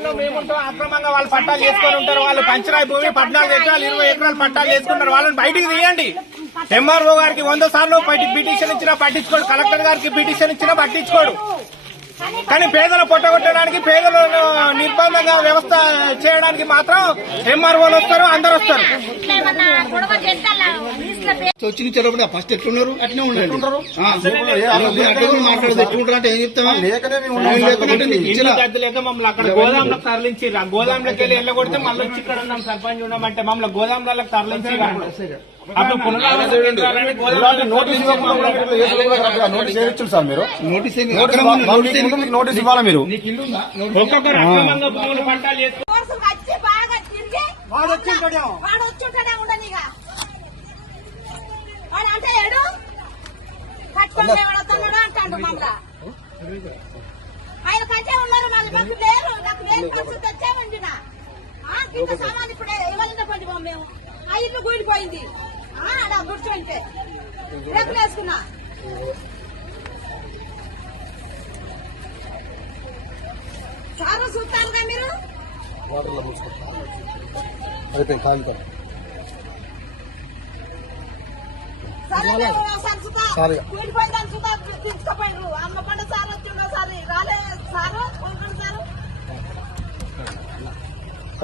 స్థలంలో మేముంటాం, అక్రమంగా వాళ్ళు పట్టాలు చేసుకొని ఉంటారు. వాళ్ళు పంచరాయి భూమి 14 ఎకరాలు 20 ఎకరాలు పట్టాలు చేసుకుంటారు. వాళ్ళని బయటికి తీయండి. ఎంఆర్ఓ గారికి 100 సార్లు పిటిషన్ ఇచ్చినా పట్టించుకోడు, కలెక్టర్ గారికి పిటిషన్ ఇచ్చినా పట్టించుకోడు. కానీ పేదలు పొట్టగొట్టడానికి, పేదలను నిర్బంధంగా వ్యవస్థ చేయడానికి మాత్రం ఎంఆర్ఓలు వస్తారు, అందరు వస్తారు. వచ్చి నుంచి ఫస్ట్ ఎట్లున్నారు అట్నే ఉండండి. మాట్లాడదు ఎట్లుంటారు అంటే ఏం చెప్తామా లేక మమ్మల్ని అక్కడ గోదాంలకు తరలించి, గోదాంలోకి వెళ్ళి వెళ్ళగొడితే మళ్ళీ వచ్చి ఇక్కడ ఉన్నాం సర్పంచ్ ఉన్నామంటే మమ్మల్ని గోదాంలకు తరలించి అప్పుడు నోటీస్ సార్, మీరు నోటీస్ ఇవ్వాలా? మీరు ఒక్కొక్కరు అక్రమంగా భూములు పట్టాలు చేసుకుంటారు. ఆయన కంటే ఉన్నారు, మళ్ళీ లేరు. నాకు లేని పరిస్థితి వచ్చామండి. ఇంత సామాన్ ఇప్పుడే ఇవ్వాలంటే కొంచెం మేము ఆ ఇల్లు కూలిపోయింది. అలా కూర్చోంటే రేపు వేసుకున్నా. సారు చూస్తారుగా మీరు. సరే కూలిపోయిందని చూద్దా తీసుకుపోయినారు. అమ్మకొండ సార్ వచ్చిండో సారి రాలే సారు